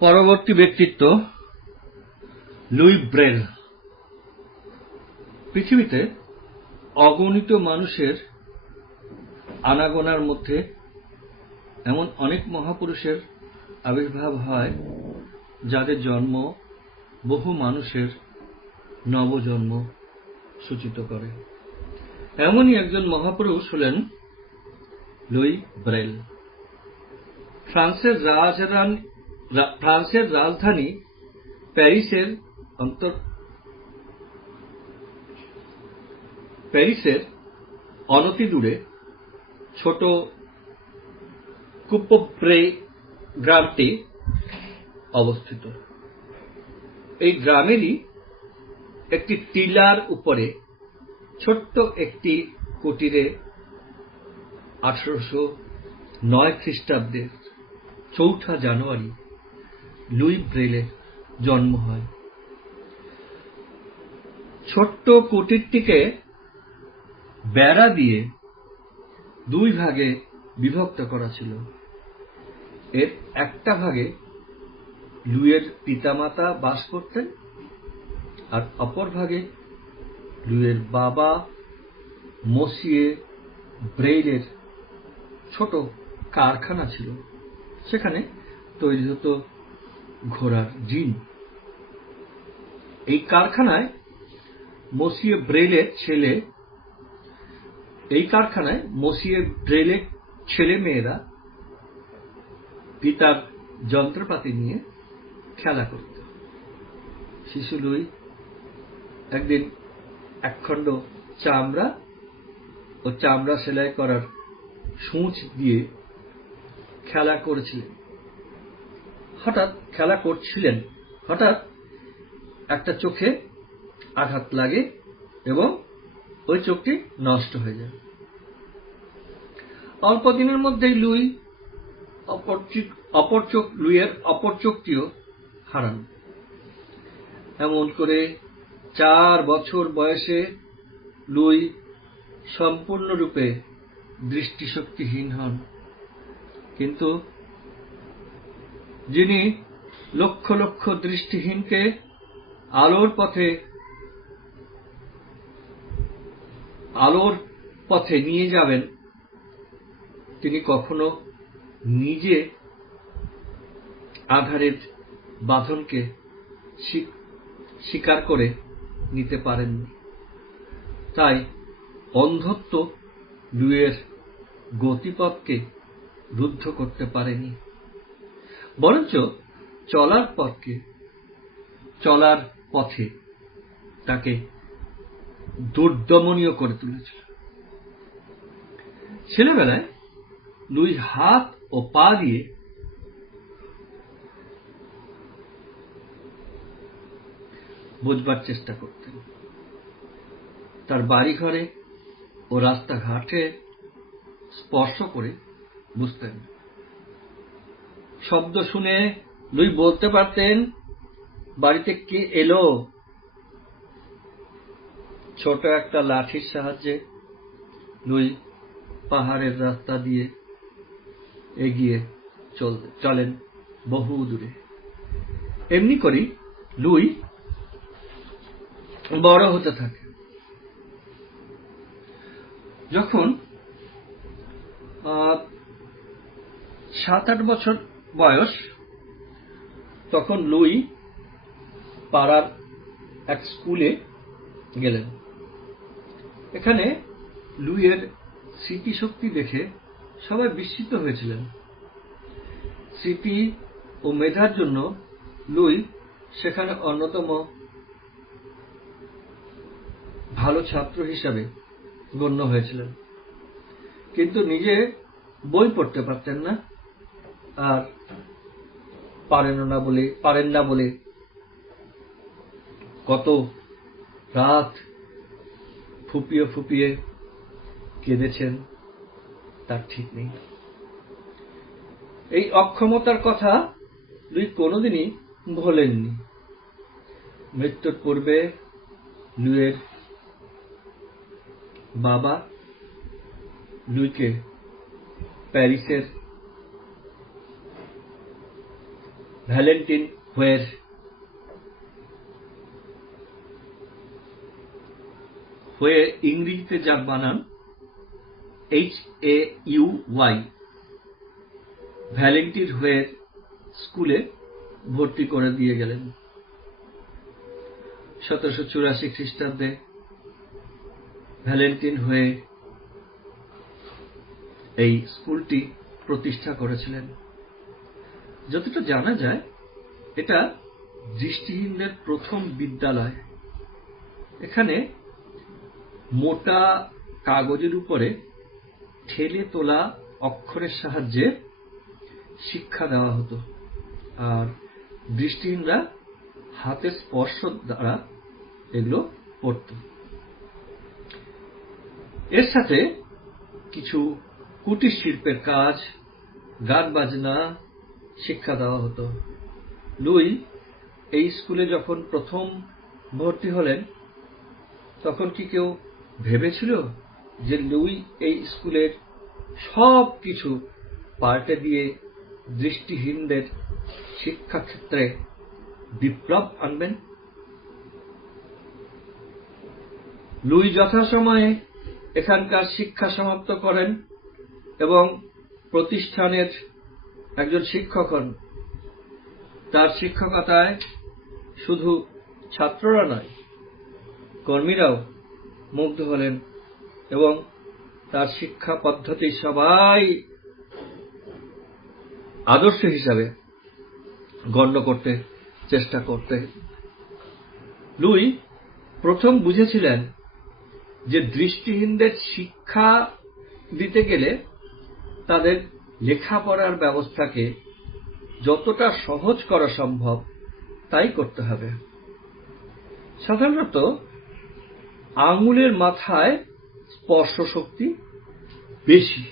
পরবর্তী ব্যক্তিত্ব Luis Braille. পৃথিবীতে অগণিত মানুষের আনাগোনার মধ্যে এমন অনেক মহাপুরুষের আবির্ভাব হয় যাদের জন্ম বহু মানুষের নবজন্ম সূচিত করে। এমনই একজন মহাপুরুষ হলেন লুই ব্রেল। ফ্রান্সের রাজধানী প্যারিসের অনতিদূরে ছোট কুপোব্রে গ্রামটি অবস্থিত। এই গ্রামেরই একটি টিলার উপরে ছোট্ট একটি কুটিরে 1809 খ্রিস্টাব্দের 4 জানুয়ারি লুই ব্রেলের জন্ম হয়। ছোট্ট কুটিরটিকে বেড়া দিয়ে 2 ভাগে বিভক্ত করা ছিল। এর একটা ভাগে লুইয়ের পিতামাতা বাস করতেন, আর অপর ভাগে লুইয়ের বাবা মসিয়ে ব্রেইলের ছোট কারখানা ছিল। সেখানে তৈরি হতো ঘোড়ার ডিম। এই কারখানায় মসিয়ে ব্রেইলের ছেলে মেয়েরা পিতার যন্ত্রপাতি নিয়ে খেলা করত। শিশু লুই একদিন একখণ্ড চামড়া ও চামড়া সেলাই করার সূচ দিয়ে খেলা করছিলেন। হঠাৎ একটা চোখে আঘাত লাগে এবং ওই চোখটি নষ্ট হয়ে যায়। অল্প দিনের মধ্যেই লুইয়ের অপর চোখটিও হারান। এমন করে 4 বছর বয়সে লুই সম্পূর্ণরূপে দৃষ্টিশক্তিহীন হন। কিন্তু যিনি লক্ষ লক্ষ দৃষ্টিহীনকে আলোর পথে নিয়ে যাবেন, তিনি কখনো নিজে আধারের বাঁধনকে স্বীকার করে নিতে পারেননি। তাই অন্ধত্ব লুইয়ের গতিপথকে রুদ্ধ করতে পারেনি, বরঞ্চ চলার পথে তাকে দুর্দমনীয় করে তুলেছিল। ছেলেবেলায় লুই হাত ও পা দিয়ে বুঝবার চেষ্টা করতেন। তার বাড়িঘরে ও রাস্তাঘাটে স্পর্শ করে বুঝতেন। শব্দ শুনে লুই বলতে পারতেন, বাড়িতে কে এলো। ছোট একটা লাঠির সাহায্যে লুই পাহাড়ের রাস্তা দিয়ে এগিয়ে চলেন বহু দূরে। এমনি করেই লুই বড় হতে থাকে। যখন 7-8 বছর বয়স, তখন লুই পাড়ার এক স্কুলে গেলেন। এখানে লুইয়ের স্মৃতিশক্তি দেখে সবাই বিস্মিত হয়েছিলেন। স্মৃতি ও মেধার জন্য লুই সেখানে অন্যতম ভালো ছাত্র হিসাবে গণ্য হয়েছিলেন। কিন্তু নিজে বই পড়তে পারতেন না, আর পারেন না বলে কত রাত ফুপিয়ে ফুপিয়ে কেঁদেছেন তার ঠিক নেই। এই অক্ষমতার কথা লুই কোনোদিনই ভোলেননি। মৃত্যুর পূর্বে লুইয়ের বাবা লুইকে প্যারিসের ভ্যালেন্টিন হোয়ের হয়ে ইংরেজিতে যার বানান HAUY, ভ্যালেন্টিন হোয়ের স্কুলে ভর্তি করে দিয়ে গেলেন। 1784 খ্রিস্টাব্দে ভ্যালেন্টিন হোয়ে এই স্কুলটি প্রতিষ্ঠা করেছিলেন। যতটা জানা যায় এটা দৃষ্টিহীনদের প্রথম বিদ্যালয়। এখানে মোটা কাগজের উপরে ঠেলে তোলা অক্ষরের সাহায্যে শিক্ষা দেওয়া হতো, আর দৃষ্টিহীনরা হাতের স্পর্শ দ্বারা এগুলো পড়ত। এর সাথে কিছু কুটির শিল্পের কাজ, গান বাজনা শিক্ষা দেওয়া হতো। লুই এই স্কুলে যখন প্রথম ভর্তি হলেন তখন কি কেউ ভেবেছিল যে লুই এই স্কুলের সব কিছু পাল্টে দিয়ে দৃষ্টিহীনদের শিক্ষাক্ষেত্রে বিপ্লব আনবেন? লুই যথাসময়ে এখানকার শিক্ষা সমাপ্ত করেন এবং প্রতিষ্ঠানের একজন শিক্ষক হন। তার শিক্ষকতায় শুধু ছাত্ররা নয়, কর্মীরাও মুগ্ধ হলেন এবং তার শিক্ষা পদ্ধতি সবাই আদর্শ হিসাবে গণ্য করতে চেষ্টা করতে। লুই প্রথম বুঝেছিলেন যে দৃষ্টিহীনদের শিক্ষা দিতে গেলে তাদের লেখাপড়ার ব্যবস্থাকে যতটা সহজ করা সম্ভব তাই করতে হবে। সাধারণত আঙুলের মাথায় স্পর্শ শক্তি বেশি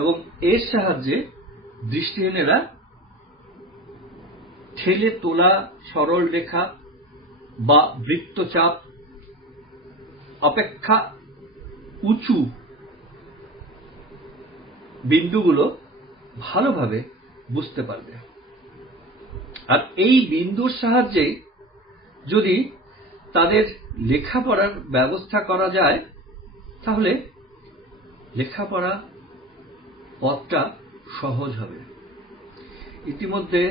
এবং এর সাহায্যে দৃষ্টিহীনেরা ঠেলে তোলা সরল রেখা বা বৃত্তচাপ অপেক্ষা উঁচু বিন্দুগুলো ভালোভাবে বুঝতে পারবে। আর এই বিন্দুর সাহায্যে যদি তাদের লেখাপড়ার ব্যবস্থা করা যায় তাহলে লেখাপড়া পথটা সহজ হবে। ইতিমধ্যে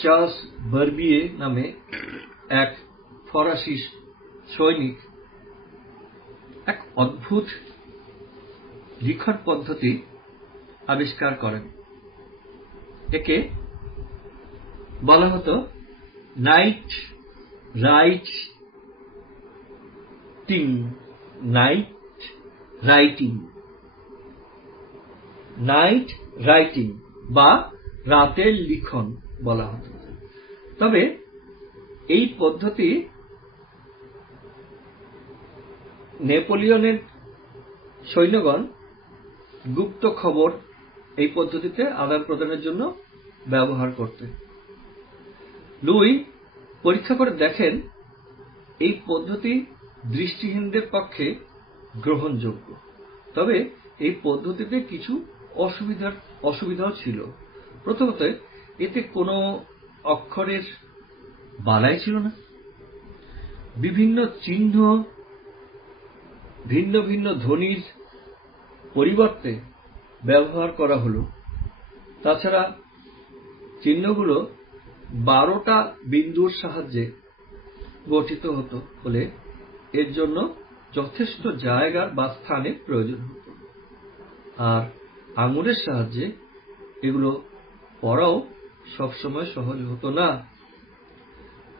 চার্লস বার্বিয়ে নামে এক ফরাসি সৈনিক এক অদ্ভুত লিখন পদ্ধতি আবিষ্কার করেন। একে বলা হতো নাইট রাইটিং বা রাতের লিখন বলা হতো। তবে এই পদ্ধতি নেপোলিয়নের সৈন্যগণ গুপ্ত খবর এই পদ্ধতিতে আদান প্রদানের জন্য ব্যবহার করতেন। লুই পরীক্ষা করে দেখেন এই পদ্ধতি দৃষ্টিহীনদের পক্ষে গ্রহণযোগ্য। তবে এই পদ্ধতিতে কিছু অসুবিধাও ছিল। প্রথমত এতে কোনো অক্ষরের বালাই ছিল না। বিভিন্ন চিহ্ন ভিন্ন ভিন্ন ধ্বনির পরিবর্তে ব্যবহার করা হলো। তাছাড়া চিহ্নগুলো 12টা বিন্দুর সাহায্যে গঠিত হতো বলে এর জন্য যথেষ্ট জায়গার বা স্থানের প্রয়োজন হতো। আর আঙুলের সাহায্যে এগুলো পড়াও সবসময় সহজ হতো না।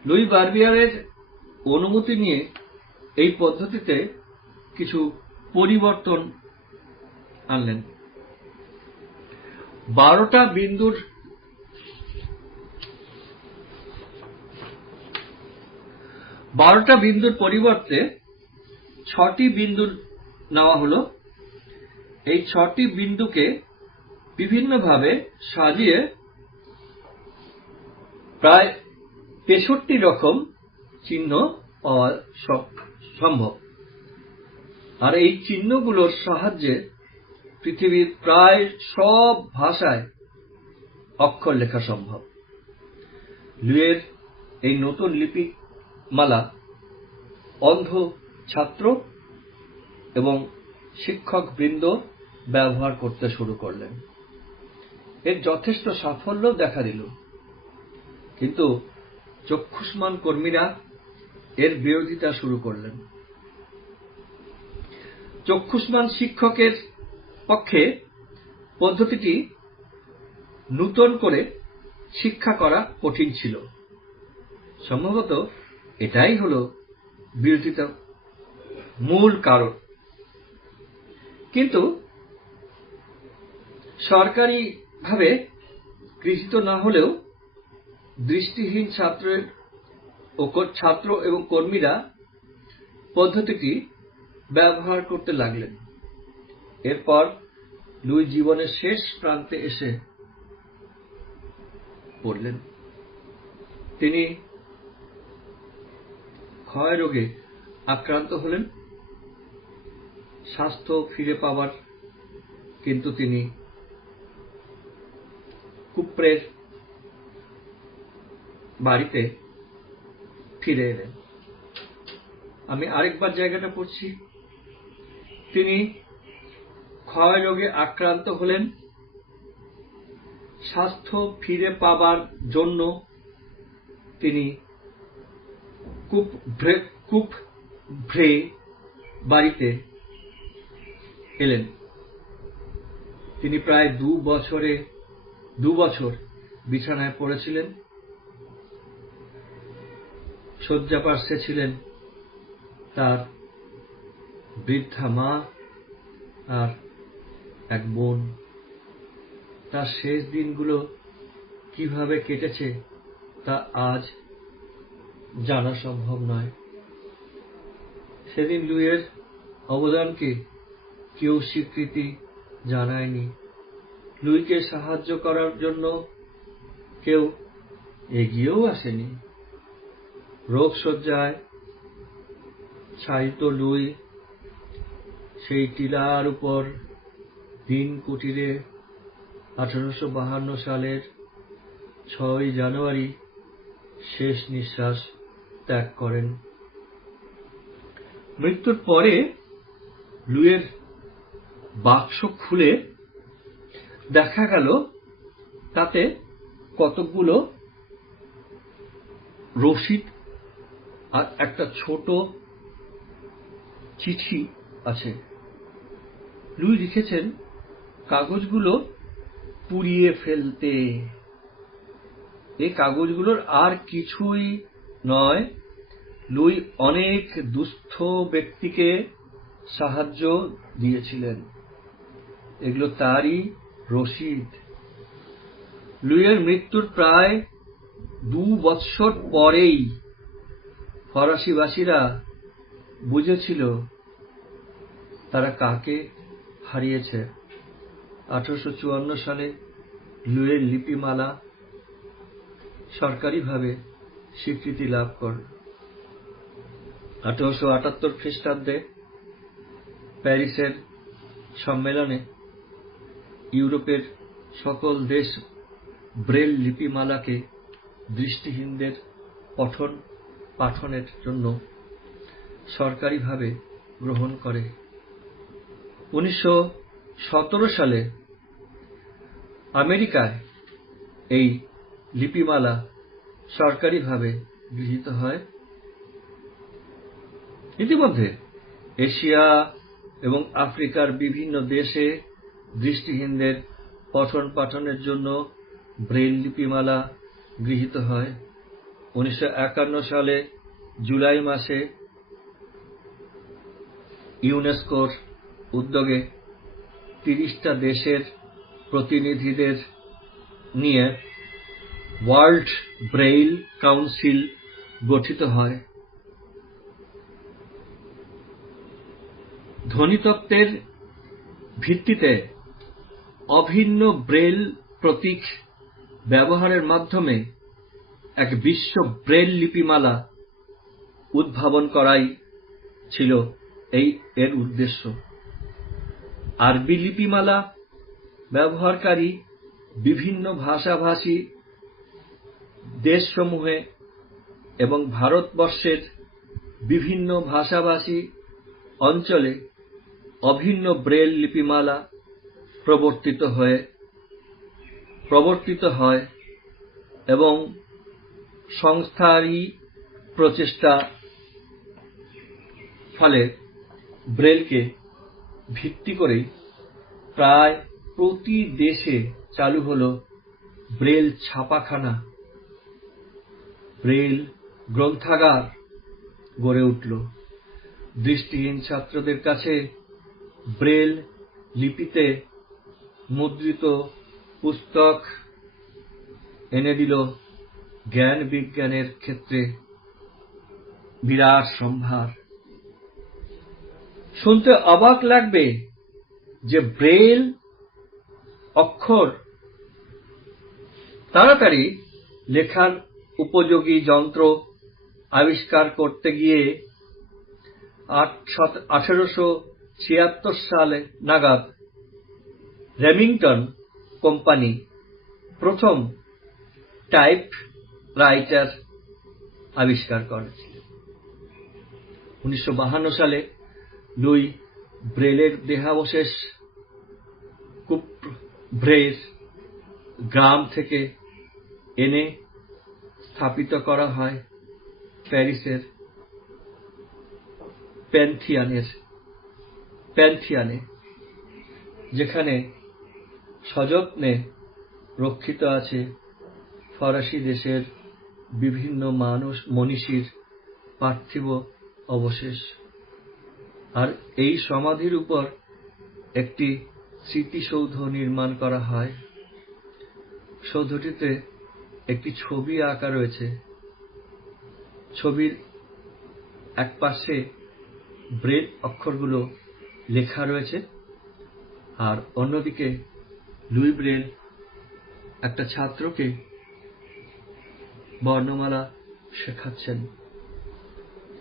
লুই বার্বিয়ারের অনুমতি নিয়ে এই পদ্ধতিতে কিছু পরিবর্তন আনলেন। 12টা বিন্দুর পরিবর্তে 6টি বিন্দু নেওয়া হলো। এই 6টি বিন্দুকে বিভিন্নভাবে সাজিয়ে প্রায় 63 রকম চিহ্ন পাওয়া সম্ভব। আর এই চিহ্নগুলোর সাহায্যে পৃথিবীর প্রায় সব ভাষায় অক্ষর লেখা সম্ভব। লুইয়ের এই নতুন লিপিমালা অন্ধ ছাত্র এবং শিক্ষকবৃন্দ ব্যবহার করতে শুরু করলেন। এর যথেষ্ট সাফল্য দেখা দিল, কিন্তু চক্ষুষ্মান কর্মীরা এর বিরোধিতা শুরু করলেন। চক্ষুষ্মান শিক্ষকের পক্ষে পদ্ধতিটি নূতন করে শিক্ষা করা কঠিন ছিল। সম্ভবত এটাই হল বিরোধিতার মূল কারণ। কিন্তু সরকারিভাবে গৃহীত না হলেও দৃষ্টিহীন ছাত্র এবং কর্মীরা পদ্ধতিটি ব্যবহার করতে লাগলেন। এরপর লুই জীবনের শেষ প্রান্তে এসে পড়লেন। তিনি ক্ষয় রোগে আক্রান্ত হলেন। স্বাস্থ্য ফিরে পাবার কিন্তু তিনি কুপ্রের বাড়িতে ফিরে এলেন। আমি আরেকবার জায়গাটা পড়ছি। তিনি ক্ষয় রোগে আক্রান্ত হলেন। স্বাস্থ্য ফিরে পাবার জন্য তিনি কুপ্রে বাড়িতে এলেন। তিনি প্রায় 2 বছর বিছানায় পড়েছিলেন। শয্যাপার্শ্বে ছিলেন তার বৃদ্ধা মা আর এক বোন। তার শেষ দিনগুলো কিভাবে কেটেছে তা আজ জানা সম্ভব নয়। সেদিন লুইয়ের অবদানকে কেউ স্বীকৃতি জানায়নি। লুইকে সাহায্য করার জন্য কেউ এগিয়েও আসেনি। রোগশয্যায় শায়িত লুই সেই টিলার উপর দিন কুটিরে 1852 সালের 6 জানুয়ারি শেষ নিঃশ্বাস ত্যাগ করেন। মৃত্যুর পরে লুইয়ের বাক্স খুলে দেখা গেল তাতে কতকগুলো রসিদ আর একটা ছোট চিঠি আছে। লুই লিখেছেন কাগজগুলো পুড়িয়ে ফেলতে। এই কাগজগুলোর আর কিছুই নয়, লুই অনেক দুস্থ ব্যক্তিকে সাহায্য দিয়েছিলেন। এগুলো তারই রসিদ। লুইয়ের মৃত্যুর প্রায় 2 বৎসর পরেই ফরাসিবাসীরা বুঝেছিল তারা কাকে হারিয়েছে। 1854 সালে লুইয়ের লিপিমালা সরকারিভাবে স্বীকৃতি লাভ করে। 1878 খ্রিস্টাব্দে প্যারিসের সম্মেলনে ইউরোপের সকল দেশ ব্রেল লিপিমালাকে দৃষ্টিহীনদের পঠন পাঠনের জন্য সরকারিভাবে গ্রহণ করে। 1917 সালে আমেরিকায় এই লিপিমালা সরকারিভাবে গৃহীত হয়। ইতিমধ্যে এশিয়া এবং আফ্রিকার বিভিন্ন দেশে দৃষ্টিহীনদের পঠন পাঠনের জন্য ব্রেল লিপিমালা গৃহীত হয়। 1951 সালে জুলাই মাসে ইউনেস্কোর উদ্যোগে 30টা দেশের প্রতিনিধিদের নিয়ে ওয়ার্ল্ড ব্রেইল কাউন্সিল গঠিত হয়। ধ্বনিতত্ত্বের ভিত্তিতে অভিন্ন ব্রেল প্রতীক ব্যবহারের মাধ্যমে এক বিশ্ব ব্রেল লিপিমালা উদ্ভাবন করাই ছিল এর উদ্দেশ্য। আরবি লিপিমালা ব্যবহারকারী বিভিন্ন ভাষাভাষী দেশসমূহে এবং ভারতবর্ষের বিভিন্ন ভাষাভাষী অঞ্চলে অভিন্ন ব্রেল লিপিমালা প্রবর্তিত হয় এবং সংস্থারই প্রচেষ্টা ফলে ব্রেলকে ভিত্তি করেই প্রায় প্রতি দেশে চালু হল ব্রেল ছাপাখানা, ব্রেল গ্রন্থাগার গড়ে উঠল। দৃষ্টিহীন ছাত্রদের কাছে ব্রেল লিপিতে মুদ্রিত পুস্তক এনে দিল জ্ঞান বিজ্ঞানের ক্ষেত্রে বিরাট সম্ভার। শুনতে অবাক লাগবে যে ব্রেল অক্ষর তাড়াতাড়ি লেখার উপযোগী যন্ত্র আবিষ্কার করতে গিয়ে 1876 সালে নাগাদ রেমিংটন কোম্পানি প্রথম টাইপ রাইটার আবিষ্কার করেছিল। 1952 সালে লুই ব্রেলের দেহাবশেষ কুপ্রভ্রের গ্রাম থেকে এনে স্থাপিত করা হয় প্যারিসের প্যান্থিয়ানে, যেখানে সযত্নে রক্ষিত আছে ফরাসি দেশের বিভিন্ন মনীষীর পার্থিব অবশেষ। আর এই সমাধির উপর একটি স্মৃতিসৌধ নির্মাণ করা হয়। সৌধটিতে একটি ছবি আঁকা রয়েছে। ছবির এক পাশে ব্রেল অক্ষরগুলো লেখা রয়েছে, আর অন্যদিকে লুই ব্রেল একটা ছাত্রকে বর্ণমালা শেখাচ্ছেন।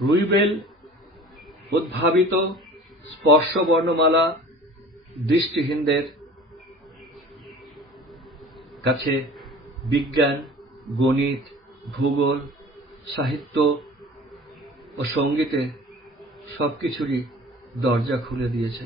লুই ব্রেল উদ্ভাবিত স্পর্শ বর্ণমালা দৃষ্টিহীনদের কাছে বিজ্ঞান, গণিত, ভূগোল, সাহিত্য ও সঙ্গীতে সবকিছুরই দরজা খুলে দিয়েছে।